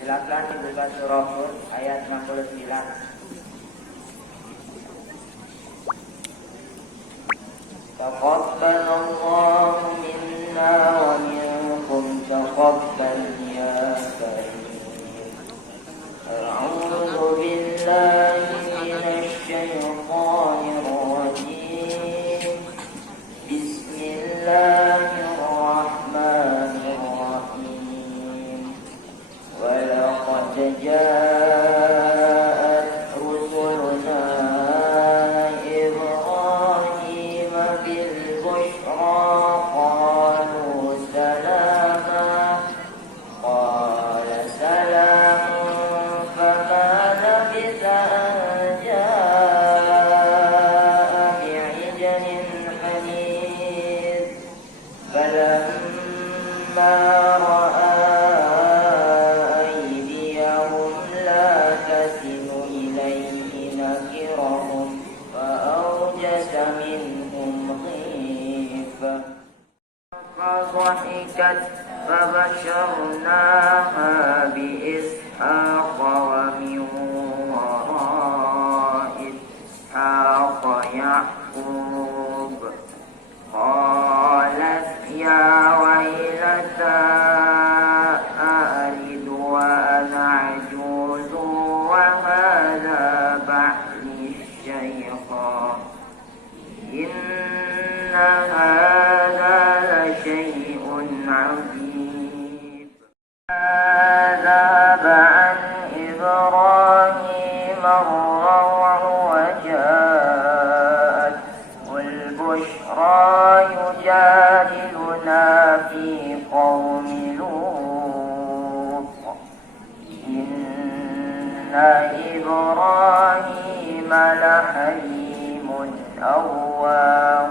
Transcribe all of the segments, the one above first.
Silakan dibuka surah Hud ayat 69. Taqabbalallahu minna wa minkum taqabbal ya karim. A'udzu billahi minasy syaithanir rajim. Bismillahirrahmanirrahim. Walaqad ja'at rusuluna Ibrahim bil bushra qalu salama qala salamun fama labitha an ja'a bi'ijlin hanid falamma ra'a فضحكت فبشرناها بإسحاق ومن وراء إسحاق يعقوب قالت يا ويلتى أألد وأنا عجوز وهذا بعلي شيخا إن هذا لشيء عجيب ذهب عن إبراهيم الروع وجاءته البشرى يجادلنا في قوم لوط إن إبراهيم لحليم أواه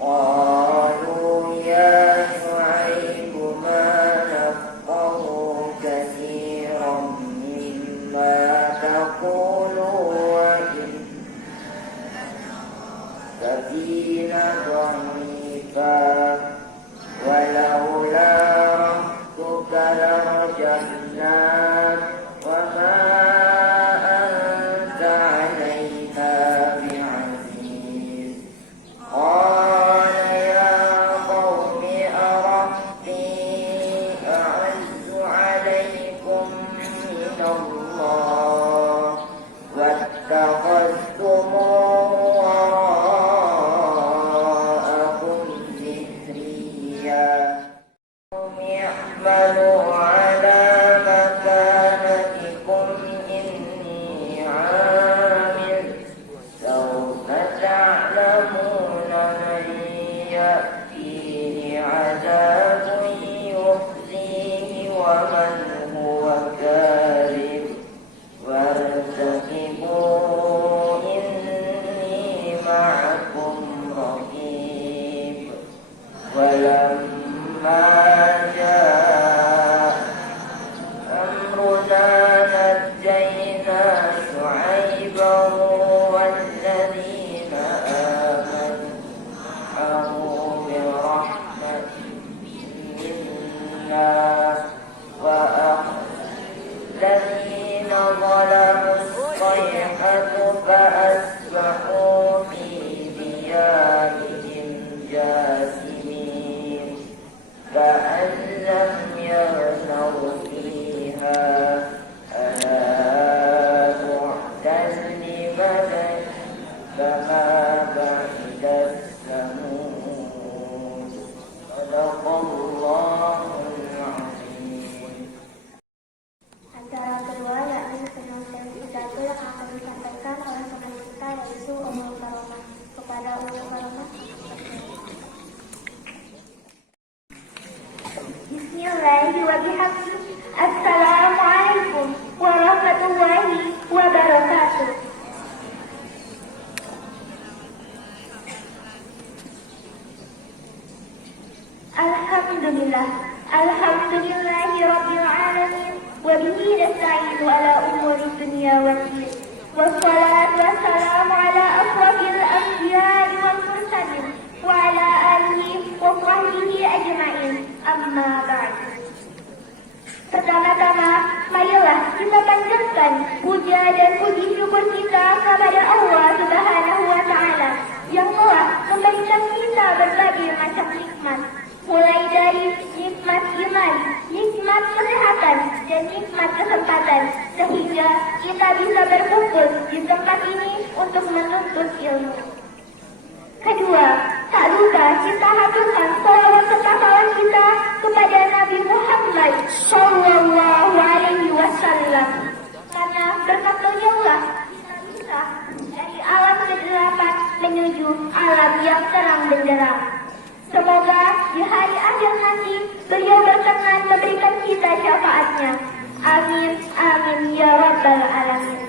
قالوا يا شعيب ما اعملوا على مكانتكم إني عامل سوف تعلمون من يأتيه عذاب يخزيه ومن هو كاذب وارتقبوا إني معكم رقيب ولما جاء أمرنا نجينا شعيبا والذين آمنوا معه برحمة منا وأخذ الذين ظلموا الصيحة فأصبحوا في ديارهم جاثمين كأن لم يغنوا فيها ألا بعدا لمدين كما بعدت ثمود صدق الله العظيم. Acara kedua yakni penyampaian pidato yang akan disampaikan oleh teman kita yaitu Ummul Karamah. Kepada Ummul Karamah. Bismillahirrahmanirrahim. Assalamualaikum warahmatullahi wabarakatuh. Alhamdulillah. Alhamdulillahi rabbil alamin. وبه نستعين على أمور الدنيا والدين والصلاة والسلام على أشرف الأنبياء والمرسلين وعلى آله وصحبه أجمعين أما بعد. Pertama-tama, marilah kita panjatkan puja dan puji syukur kita kepada Allah Subhanahu wa Ta'ala yang telah memberikan kita berbagai macam nikmat, mulai dari nikmat iman, nikmat kesehatan, dan nikmat kesempatan, sehingga kita bisa berkumpul di tempat ini untuk menuntut ilmu. Kedua, tak lupa kita haturkan salawat serta salam kita kepada Nabi Muhammad Sallallahu Alaihi Wasallam, karena berkat beliaulah kita bisa dari alam kegelapan menuju alam yang terang benderang. Semoga di hari akhir nanti beliau berkenan memberikan kita syafaatnya. Amin, amin ya rabbal alamin.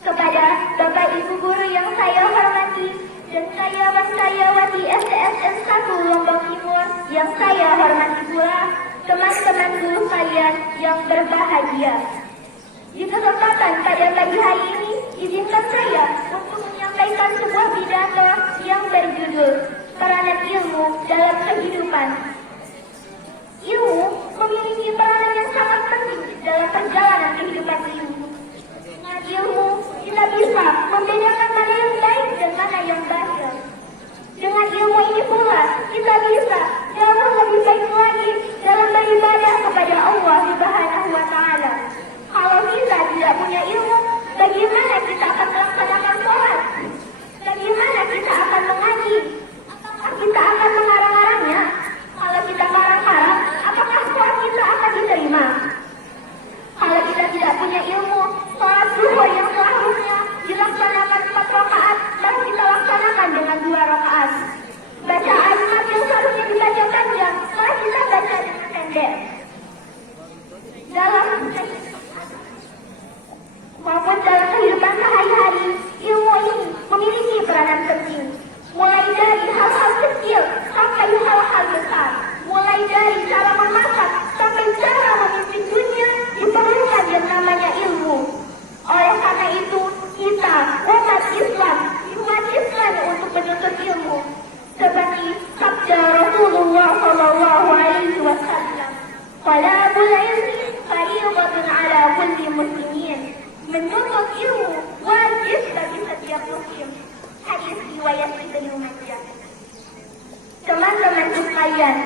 Kepada Bapak Ibu guru yang saya hormati dan sahabat-sahabati STSN 1 Lombok Timur yang saya hormati pula, teman-teman guru kalian yang berbahagia. Di kesempatan pada pagi hari ini, izinkan saya untuk menyampaikan sebuah pidato yang berjudul Peranan Ilmu dalam Kehidupan. Ilmu memiliki peranan yang sangat penting dalam perjalanan kehidupan ini. Dengan ilmu, kita bisa membedakan mana yang baik dan mana yang bahaya. Dengan ilmu ini pula, kita bisa jauh lebih baik lagi dalam beribadah kepada Allah Subhanahu wa Ta'ala. Kalau kita tidak punya ilmu, bagaimana kita akan melaksanakan sholat? Bagaimana kita akan mengaji? Apakah kita akan mengarang-arangnya? Kalau kita marah-marah, apakah sholat kita akan diterima? Kalau kita tidak punya ilmu, sholat zuhur yang seharusnya dilaksanakan 4 rakaat, baru kita laksanakan dengan 2 rakaat. Bacaan mat yang seharusnya dibaca panjang, malah kita baca dengan pendek. Maupun dalam kehidupan sehari-hari, ilmu ini memiliki peranan penting. Mulai dari hal-hal kecil sampai hal-hal besar, mulai dari cara memasak sampai cara memimpin dunia, diperlukan yang namanya ilmu. Oleh karena itu, kita umat Islam diwajibkan untuk menuntut ilmu. Seperti sabda Rasulullah Sallallahu Alaihi Wasallam, "Talabul ilmi fardun ala kulli muslimin." Menuntut ilmu wajib bagi setiap muslim. Hadis riwayat Ibnu Majah. Teman-teman sekalian,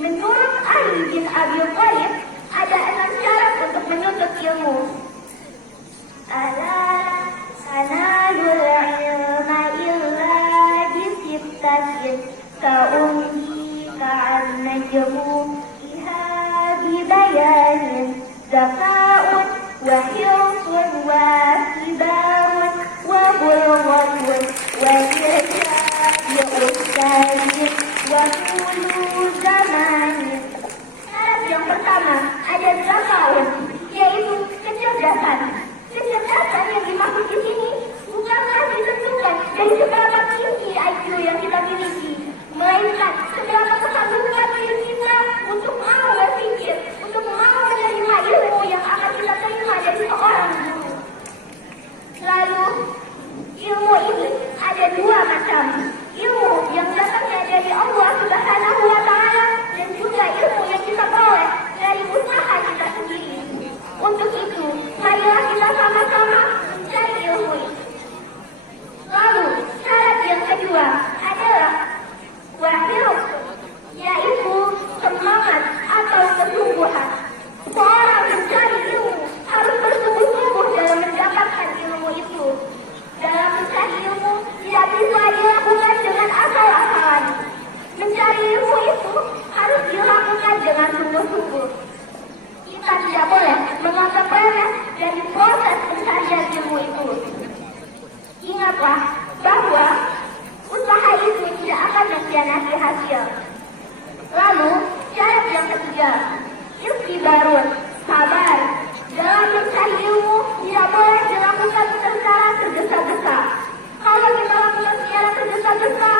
menurut Ali bin Abi Thalib ada 6 syarat untuk menuntut ilmu. Ala sanadul ilma illa bisittatin ka'umhi ka'an najmu iha إنسان ذكاء وحرص وكبار وبلغة وإرشاد أستاذ وطول زمان. Syarat yang pertama ada zakaun, yaitu kecerdasan. Kecerdasan yang dimaksud di sini bukanlah ditentukan dari seberapa tinggi IQ yang kita miliki, melainkan seberapa kesanggupan diri kita untuk mau berpikir, untuk mau menerima ilmu yang akan kita terima dari seorang guru. Lalu, ilmu ini ada dua macam. Ilmu yang datangnya dari Allah Subhanahu wa Ta'ala dan juga ilmu yang kita peroleh dari usaha kita sendiri. Untuk itu, marilah kita sama-sama mencari ilmu itu. Lalu, syarat yang kedua adalah wahyu, yaitu semangat atau kesungguhan. Seorang mencari ilmu harus bersungguh-sungguh dalam mendapatkan ilmu itu. Dalam mencari ilmu tidak bisa dilakukan dengan asal-asalan. Mencari ilmu itu harus dilakukan dengan sungguh-sungguh. Kita tidak boleh menganggap remeh dari proses pencarian ilmu itu. Ingatlah bahwa usaha itu tidak akan mengkhianati hasil. Lalu, syarat yang ketiga, ikhtibarun, sabar. Dalam mencari ilmu tidak boleh dilakukan secara tergesa-gesa. Kalau kita lakukan secara tergesa-gesa,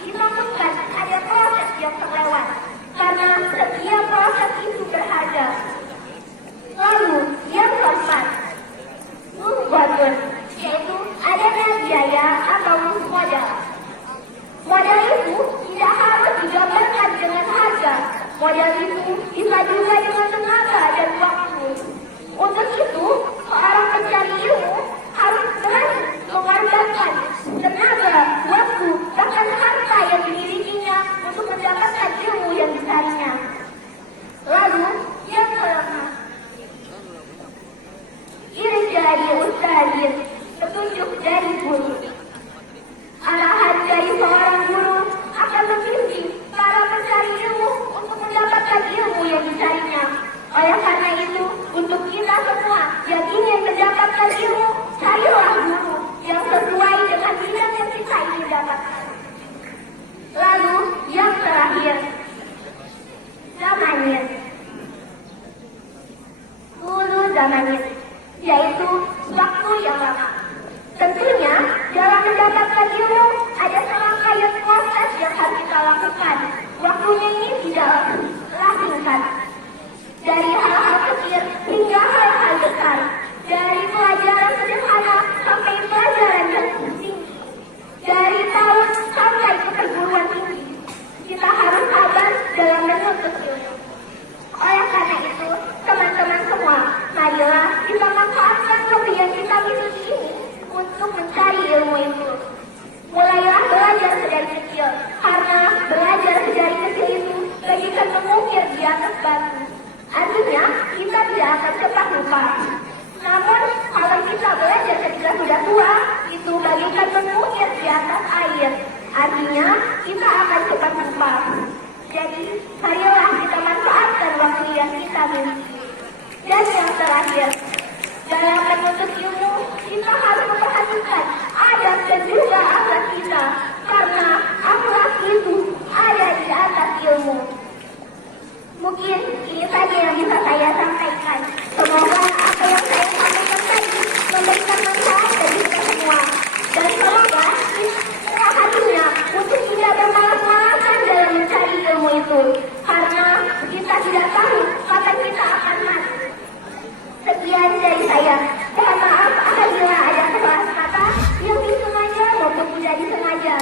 ditakutkan ada proses yang terlewat, karena setiap proses itu berharga. Lalu, yang keempat, muhbatun, yaitu adanya biaya atau modal. Modal itu tidak harus digambarkan dengan harga. Modal itu bisa juga dengan tenaga dan waktu. Untuk itu, seorang pencari ilmu harus berani mengorbankan tenaga, waktu, bahkan harta yang dimilikinya untuk mendapatkan ilmu yang dicarinya. Lalu, yang kelima, irsyad ustadzin, petunjuk dari guru. Arahan dari seorang guru akan membimbing para pencari ilmu untuk mendapatkan ilmu yang dicarinya. Oleh karena itu, untuk kita semua yang ingin mendapatkan ilmu, carilah guru yang sesuai dengan bidang yang kita ingin dapatkan. Lalu, yang terakhir, zamannya. Dulu zamannya, yaitu waktu yang lama. Tentunya, dalam mendapatkan ilmu, ada serangkaian proses yang harus kita lakukan. Waktunya ini tidaklah singkat. Dari hal-hal kecil hingga hal-hal besar. Dari pelajaran sederhana sampai pelajaran yang tinggi. Dari tahun sampai ke perguruan tinggi. Kita harus sabar dalam menuntut ilmu. Oleh karena itu, teman-teman semua, marilah kita manfaatkan hobi yang kita miliki ini untuk mencari ilmu itu. Mulailah belajar sedari kecil, karena belajar sedari kecil itu bagaikan mengukir di atas batu. Artinya, kita tidak akan cepat lupa. Namun, kalau kita belajar ketika sudah tua, itu bagaikan mengukir di atas air. Artinya, kita akan cepat lupa. Jadi, marilah kita manfaatkan waktu yang kita miliki. Dan yang terakhir, dalam menuntut ilmu, kita harus memperhatikan adab dan juga akhlak kita. Karena akhlak itu ada di atas ilmu. Mungkin ini saja yang bisa saya sampaikan. Semoga apa yang saya sampaikan tadi memberikan manfaat bagi kita semua. Dan semoga kita hatinya untuk tidak bermalas-malasan dalam mencari ilmu itu. Karena kita tidak tahu kapan kita akan mati. Sekian dari saya. Mohon maaf apabila ada kesalahan kata yang disengaja maupun tidak disengaja.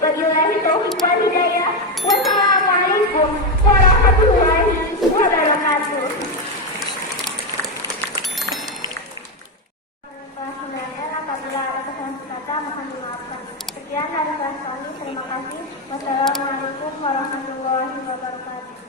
Wabillahi taufiq wal hidayah. Wassalamualaikum warahmatullahi wabarakatuh. Kelas 9 apabila ada kesalahan kata mohon dimaafkan. Sekian dari kelas kami. Terima kasih. Wassalamualaikum warahmatullahi wabarakatuh.